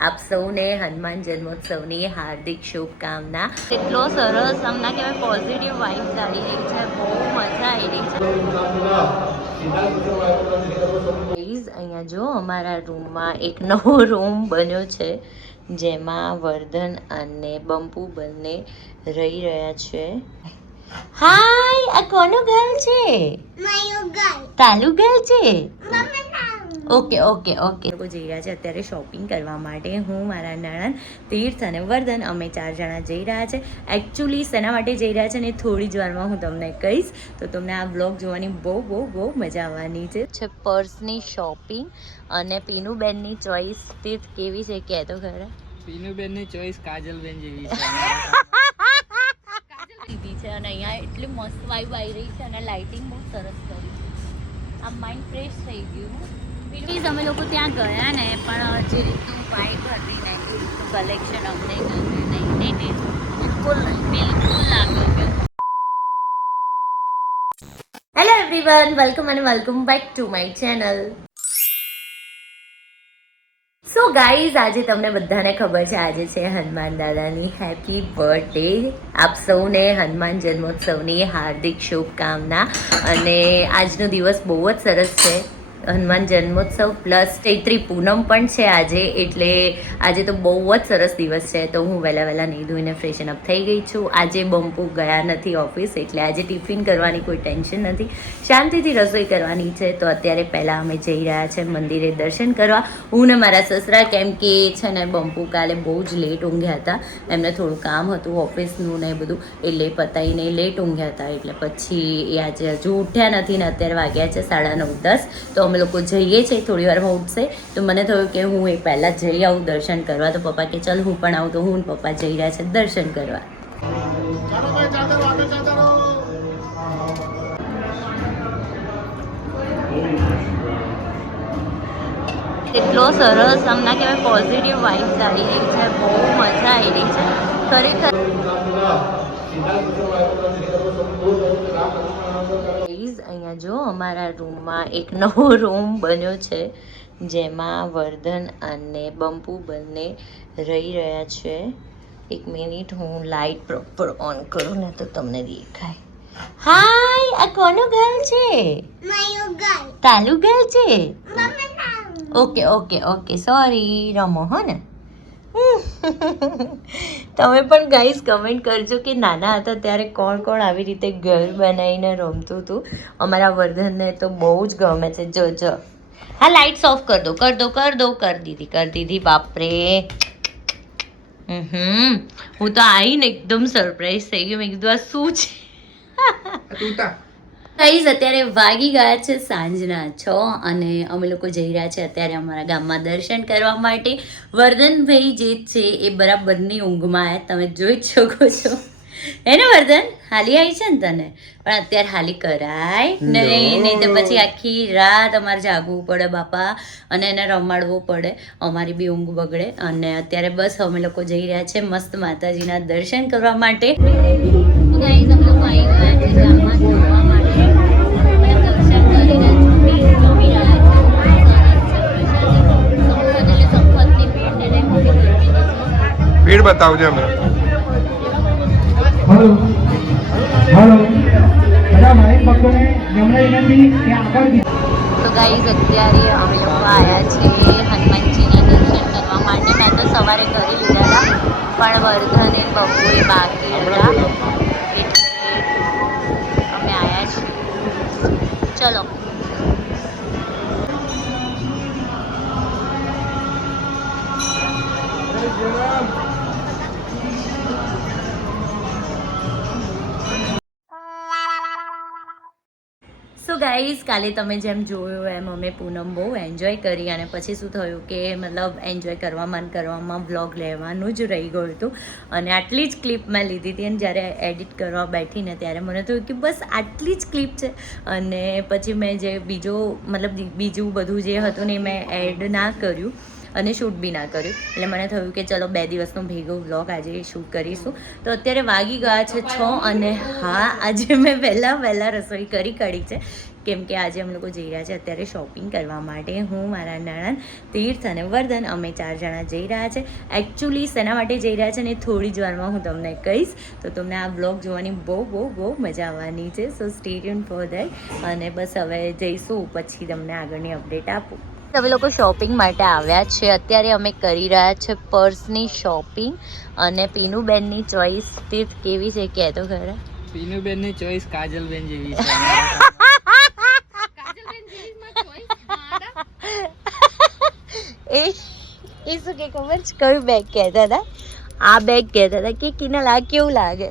આપ સૌને હનુમાન જન્મોત્સવની હાર્દિક શુભકામના. એટલો સરસ અમને કહેવાય પોઝિટિવ વાઇબ્સ આવી રહી છે બહુ મજા આવી રહી છે. પ્લીઝ અહીંયા જો અમારા રૂમમાં એક નવો રૂમ બન્યો છે જેમાં વર્ધન અને બંપુ બંને રહી રહ્યા છે. હાય આ કોનું ઘર છે? તાલું ઘર છે? Okay okay okay. લોકો જઈ રહ્યા છે અત્યારે શોપિંગ કરવા માટે. હું મારા નણંદ તીર્થ અને વર્ધન અમે ચાર જણા જઈ રહ્યા છે. એકચ્યુઅલી શેના માટે જઈ રહ્યા છે ને થોડી જ વારમાં હું તમને કહીશ. તો તમને આ બ્લોગ જોવાની બહુ બહુ બહુ મજા આવવાની છે. છે પર્સની શોપિંગ અને પીનુબેનની ચોઈસ તીર્થ કેવી છે? કહે તો ખરા. પીનુબેન બેનની ચોઈસ કાજલબેન જેવી છે. લીધી છે અને અહીંયા એટલી મસ્ત વાઇબ આવી રહી છે અને લાઇટિંગ બહુ સરસ કરી છે. આમ માઇન્ડ ફ્રેશ થઈ ગયું. પ્લીઝ અમે લોકો ત્યાં ગયા ને, પણ જે રીતનું વાઇબ હતી ને કલેક્શન અમને ગમ્યું નહીં. નહીં નહીં. હેલો એવરીવન વેલકમ અને welcome back to my channel so guys આજે તમને બધાને ખબર છે, આજે છે હનુમાન દાદાની હેપી બર્થડે આપ સૌને હનુમાન જન્મોત્સવની હાર્દિક શુભકામના. અને આજનો દિવસ બહુ જ સરસ છે. હનુમાન જન્મોત્સવ પ્લસ ચૈત્રી પૂનમ પણ છે આજે, એટલે આજે તો બહુ જ સરસ દિવસ છે, તો હું વહેલા વહેલા નહીં ધોઈને ફ્રેશન અપ થઈ ગઈ છું. આજે બંપુ ગયા નથી ઓફિસ એટલે આજે ટિફિન કરવાની કોઈ ટેન્શન નથી. શાંતિથી રસોઈ કરવાની છે, તો અત્યારે પહેલાં અમે જઈ રહ્યા છે મંદિરે દર્શન કરવા. હું ને મારા સસરા, કેમ કે છે ને બંપુ કાલે બહુ જ લેટ ઊંઘ્યા હતા. એમને થોડું કામ હતું ઓફિસનું ને બધું, એટલે પતાવીને લેટ ઊંઘ્યા હતા, એટલે પછી એ આજે હજુ ઉઠ્યા નથી ને અત્યારે વાગ્યા છે સાડા નવ દસ. તો અમે લોકો જઈએ છીએ થોડી વારમાં ઉઠશે તો મને થયું કે હું એ પહેલાં જઈ આવું દર્શન કરવા તો પપ્પા કે ચાલ હું પણ આવું તો હું પપ્પા જઈ રહ્યા છે દર્શન કરવા. એટલો સરસ હમણાં કહેવાય પોઝિટિવ વાઇબ્સ આવી રહી છે બહુ મજા આવી રહી છે. ખરેખર પ્લીઝ અહીંયા જો અમારા રૂમમાં એક નવો રૂમ બન્યો છે જેમાં વર્ધન અને બંપુ બંને રહી રહ્યા છે. એક મિનિટ હું લાઇટ પ્રોપર ઓન કરું ને તો તમને દેખાય. હાય આ કોનું ઘર છે? તાલુ ઘર છે? ઓકે ઓકે ઓકે સોરી રમો હો ને. તમે પણ ગાઈસ કમેન્ટ કરજો કે નાના હતા ત્યારે કોણ કોણ આવી રીતે ઘર બનાવીને રમતું હતું અમારા વર્ધનને તો બહુ જ ગમે છે. જો જો. હા લાઇટ્સ ઓફ કર દો કર દો કર દો, કર દીધી કર દીધી, બાપરે. હમ, હું તો આવીને એકદમ સરપ્રાઈઝ થઈ ગઈ. મેં કીધું, આ શું છે? ગાઈઝ અત્યારે વાગી ગયા છે સાંજના છ અને અમે લોકો જઈ રહ્યા છે અત્યારે અમારા ગામમાં દર્શન કરવા માટે. વર્ધનભાઈ જે છે એ બરાબરની ઊંઘમાં આવ્યા તમે જોઈ જ શકો છો. હે ને વર્ધન? હાલી આવી છે ને તને? પણ અત્યારે હાલી કરાય નહીં. નહીં તો પછી આખી રાત અમારે જાગવું પડે બાપા અને એને રમાડવું પડે. અમારી બી ઊંઘ બગડે. અને અત્યારે બસ અમે લોકો જઈ રહ્યા છે મસ્ત માતાજીના દર્શન કરવા માટે. ગાઈઝ અમે લોકો આવી ગયા છે ગામમાં. ભીડ બતાવજો અમને. હલો. હલો. બધા મારી ભક્તોને નમ્ર વિનંતી કે આગળ તો ગાઈઝ અત્યારે અમે લોકો આવ્યા છીએ હનુમાનજીના દર્શન કરવા માટે. મેં તો સવારે ઘરે લીધા હતા પણ વર્ધને બપોરે બાકી હતા. એટલે અમે આવ્યા છીએ. ચલો. ગાઈઝ કાલે તમે જેમ જોયું એમ અમે પૂનમ બહુ એન્જોય કરી અને પછી શું થયું કે મતલબ એન્જોય કરવામાં મન કરવામાં વ્લોગ લેવાનું જ રહી ગયું હતું. અને આટલી જ ક્લિપ મેં લીધી હતી અને જ્યારે એડિટ કરવા બેઠીને ત્યારે મને થયું કે બસ આટલી જ ક્લિપ છે. અને પછી મેં જે બીજો, મતલબ બીજું બધું જે હતું ને મેં એડ ના કર્યું. અને શૂટ બી ના કર્યું. એટલે મને થયું કે ચલો બે દિવસનો ભેગો વ્લોગ આજે શૂટ કરીશું. તો અત્યારે વાગી ગયા છે છ અને હા, આજે મેં વહેલા વહેલા રસોઈ કરી કાઢી છે. કેમ કે આજે અમે લોકો જઈ રહ્યા છે અત્યારે શોપિંગ કરવા માટે. હું, મારા નણંદ, તીર્થ અને વર્ધન, અમે ચાર જણા જઈ રહ્યા છે. એકચ્યુઅલી શેના માટે જઈ રહ્યા છે ને થોડી જ વારમાં હું તમને કહીશ. તો તમને આ બ્લોગ જોવાની બહુ બહુ બહુ મજા આવવાની છે. સો સ્ટેડિયમ ફોર દેટ અને બસ હવે જઈશું, પછી તમને આગળની અપડેટ આપું. તમે લોકો શોપિંગ માટે આવ્યા છે. અત્યારે અમે કરી રહ્યા છે પર્સની શોપિંગ અને પીનુબેનની ચોઈસ તીર્થ કેવી છે કે ખરા ખરે? ની ચોઈસ કાજલબેન જેવી છે. એ એ શું કે ખબર છે? કયું બેગ કહેતા હતા? આ બેગ કહેતા હતા કે કિનલ આ કેવું લાગે?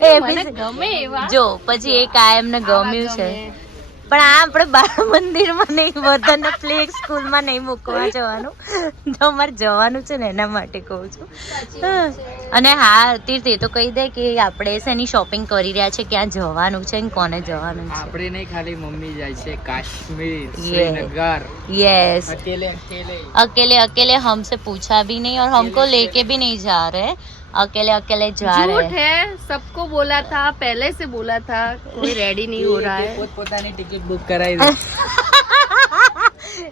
એ બી- ગમે જો પછી એક આ એમને ગમ્યું છે. પણ આ આપણે બાળ મંદિરમાં નહીં બધાને પ્લે સ્કૂલમાં નહીં મૂકવા જવાનું. તો અમારે જવાનું છે ને એના માટે કહું છું. અને હા તીર્થ એ તો કહી દે કે આપણે શેની શોપિંગ કરી રહ્યા છે ક્યાં જવાનું છે ને કોને જવાનું છે. આપણે નહીં ખાલી મમ્મી જાય છે કાશ્મીર શ્રીનગર યસ અકેલે અકેલે. અકેલે હમસે પૂછા ભી નહીં ઓર હમકો લેકે ભી નહીં જા રહે. अकेले अकेले जा रहे झूठ है सबको बोला था पहले से बोला था कोई रेडी नहीं हो रहा है પોત પોતાની ટિકિટ બુક કરાવી દે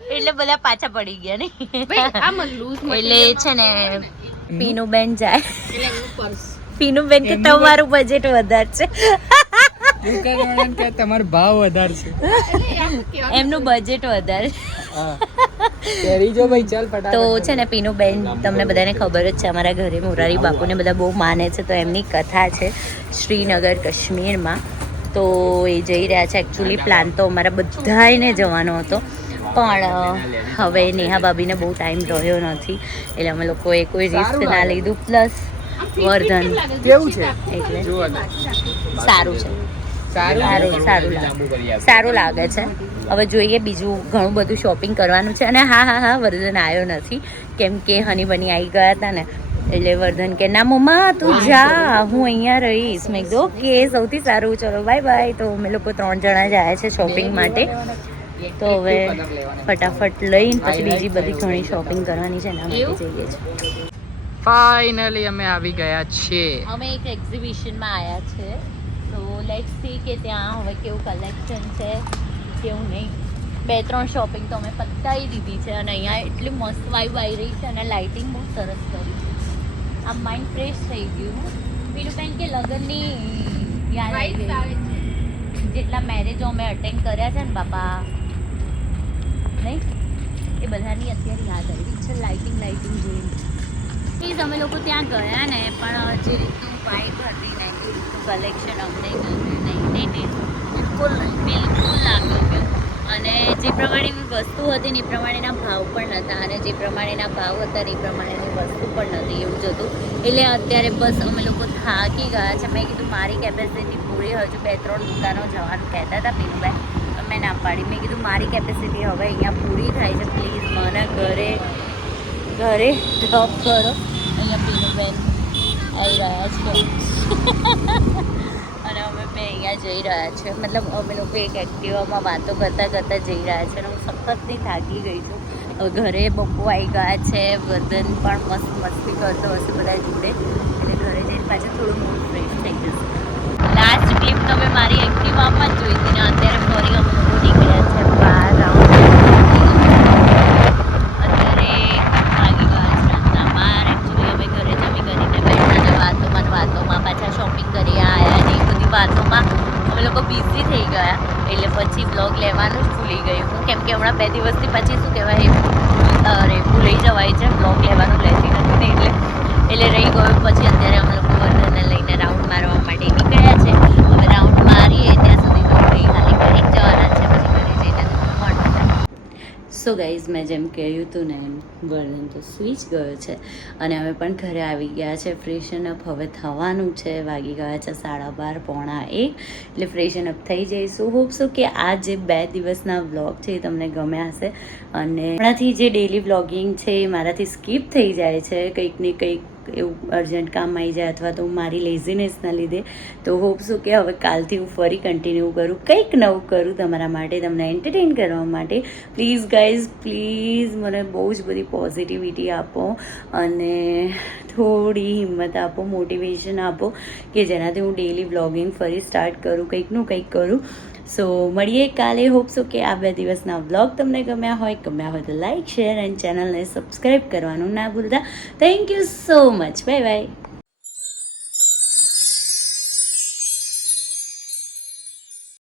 એટલે બધા પાછા પડી ગયા ને ભાઈ આમ લૂઝ એટલે છે ને પીનુબેન જાય પીનુબેન કે તમારું બજેટ વધારે છે દુકાનવાળાને કહે તમારો ભાવ વધારે છે એમનું બજેટ વધારે હા પહેરી જો ભાઈ ચાલ ફટાફટ. તો છે ને પીનુબેન તમને બધાને ખબર જ છે અમારા ઘરે મોરારી બાપુને બધા બહુ માને છે તો એમની કથા છે શ્રીનગર કાશ્મીરમાં. તો એ જઈ રહ્યા છે એકચ્યુઅલી પ્લાન તો અમારા બધાને જવાનો હતો. પણ હવે નેહા ભાભીને બહુ ટાઈમ રહ્યો નથી. એટલે અમે લોકોએ કોઈ રિસ્ક ના લીધું પ્લસ વર્ધન. કેવું છે? એટલે સારું છે. સારું સારું સારું લાગે છે. હવે જોઈએ બીજું ઘણું બધું શોપિંગ કરવાનું છે. અને હા હા હા વર્ધન આવ્યો નથી. કેમ કે હની બની આવી ગયા હતા ને એટલે વર્ધન કે ના મમ્મા તું જા હું અહીંયા રહીશ. મેં કીધું ઓકે સૌથી સારું ચલો બાય બાય તો અમે લોકો ત્રણ જણા જાય છે શોપિંગ માટે. તો હવે ફટાફટ લઈને પછી બીજી બધી ઘણી શોપિંગ કરવાની છે એના માટે જઈએ છીએ. ફાઇનલી અમે આવી ગયા છીએ. અમે એક એક્ઝિબિશનમાં આવ્યા છે. તો લેટ્સ સી કે ત્યાં હવે કેવું કલેક્શન છે. કેવું નહીં. બે ત્રણ શોપિંગ તો અમે પતાવી દીધી છે અને અહીંયા એટલી મસ્ત વાઇબ આવી રહી છે અને લાઇટિંગ બહુ સરસ કરી છે. આમ માઇન્ડ ફ્રેશ થઈ ગયું. પેલું કારણ કે લગ્નની યાદ આવી ગઈ. જેટલા મેરેજો અમે અટેન્ડ કર્યા છે ને બાપા. નહીં? એ બધાની અત્યારે યાદ આવી છે. લાઇટિંગ લાઇટિંગ જોઈને. પ્લીઝ અમે લોકો ત્યાં ગયા ને પણ જે રીતનું વાઇબ હતી ને એ રીતનું કલેક્શન અમને નહીં નહીં ને બિલકુલ બિલકુલ ના ગયું અને જે પ્રમાણેની વસ્તુ હતી ને એ પ્રમાણેના ભાવ પણ નહોતા. અને જે પ્રમાણેના ભાવ હતા ને એ પ્રમાણેની વસ્તુ પણ નથી એવું જ હતું. એટલે અત્યારે બસ અમે લોકો થાકી ગયા છે. મેં કીધું, મારી કેપેસિટી પૂરી હજુ બે ત્રણ દુકાનો જવાનું કહેતા હતા પીનુભાઈ. અમે ના પાડી. મેં કીધું, મારી કેપેસિટી હવે અહીંયા પૂરી થાય છે. પ્લીઝ મને ઘરે ઘરે ડ્રોપ કરો. અહીંયા પીનુબેન આવી રહ્યા છે. જઈ રહ્યા છે. મતલબ અમે લોકો એક એક્ટિવામાં વાતો કરતાં કરતાં જઈ રહ્યા છે અને હું સખતથી થાકી ગઈ છું. ઘરે બપ્પુ આવી ગયા છે. વર્ધન પણ મસ્ત મસ્તી કરતો હશે બધા જોડે એટલે ઘરે જઈને પાછું થોડું મૂડ ફ્રેશ થઈ જશે લાસ્ટ ક્લિપ તો મેં મારી એક્ટિવામાં જ જોઈ હતી ને અત્યારે ફરી અમે લોકો નીકળ્યા છે બહાર રાઉન્ડ અત્યારે વાગી ગયા છે રાતના બાર એકચ્યુઅલી અમે ઘરે જમી કરીને બેઠા ને વાતોમાં ને વાતોમાં પાછા શોપિંગ કરી આવ્યા ને એ બધી વાતોમાં અમે લોકો બિઝી થઈ ગયા, એટલે પછી બ્લોગ લેવાનું જ ભૂલી ગઈ હું. કેમ કે હમણાં બે દિવસથી પછી શું કહેવાય અરે ભૂલી જવાય છે બ્લોગ લેવાનું લેતી નથી ને એટલે એટલે રહી ગયો. પછી અત્યારે અમે લોકો વર્ધનને લઈને રાઉન્ડ મારવા માટે નીકળ્યા છે હવે રાઉન્ડ મારીએ ત્યાં સુધી તો ભાઈ ખાલી કરી જ જવાના છે પછી ઘરે જઈને તો મળશે સો ગાઈઝ, મેં જેમ કહ્યું હતું ને એમ વર્ણન તો જ ગયો છે. અને અમે પણ ઘરે આવી ગયા છે ફ્રેશન અપ હવે થવાનું છે, વાગી ગયા છે સાડા બાર, પોણા એક. એટલે ફ્રેશન અપ થઈ જઈશું. હોપ સો કે આ જે બે દિવસના વ્લોગ છે એ તમને ગમ્યા હશે. અને હમણાંથી જે ડેલી વ્લોગિંગ છે એ મારાથી સ્કીપ થઈ જાય છે. કંઈક ને કંઈક એવું અર્જન્ટ કામ આવી જાય અથવા તો મારી લેઝીનેસના લીધે, તો હોપ છું કે હવે કાલથી હું ફરી કન્ટિન્યુ કરું, કંઈક નવું કરું તમારા માટે, તમને એન્ટરટેન કરવા માટે. પ્લીઝ ગાઈઝ પ્લીઝ મને બહુ જ બધી પોઝિટિવિટી આપો અને થોડી હિંમત આપો મોટિવેશન આપો કે જેનાથી હું ડેલી બ્લોગિંગ ફરી સ્ટાર્ટ કરું કંઈકનું કંઈક કરું. સો મળીએ કાલે. હોપ સો કે આ બે દિવસના બ્લોગ તમને ગમ્યા હોય. ગમ્યા હોય તો લાઇક શેર એન્ડ ચેનલને સબસ્ક્રાઈબ કરવાનું ના ભૂલતા. Thank you so much bye bye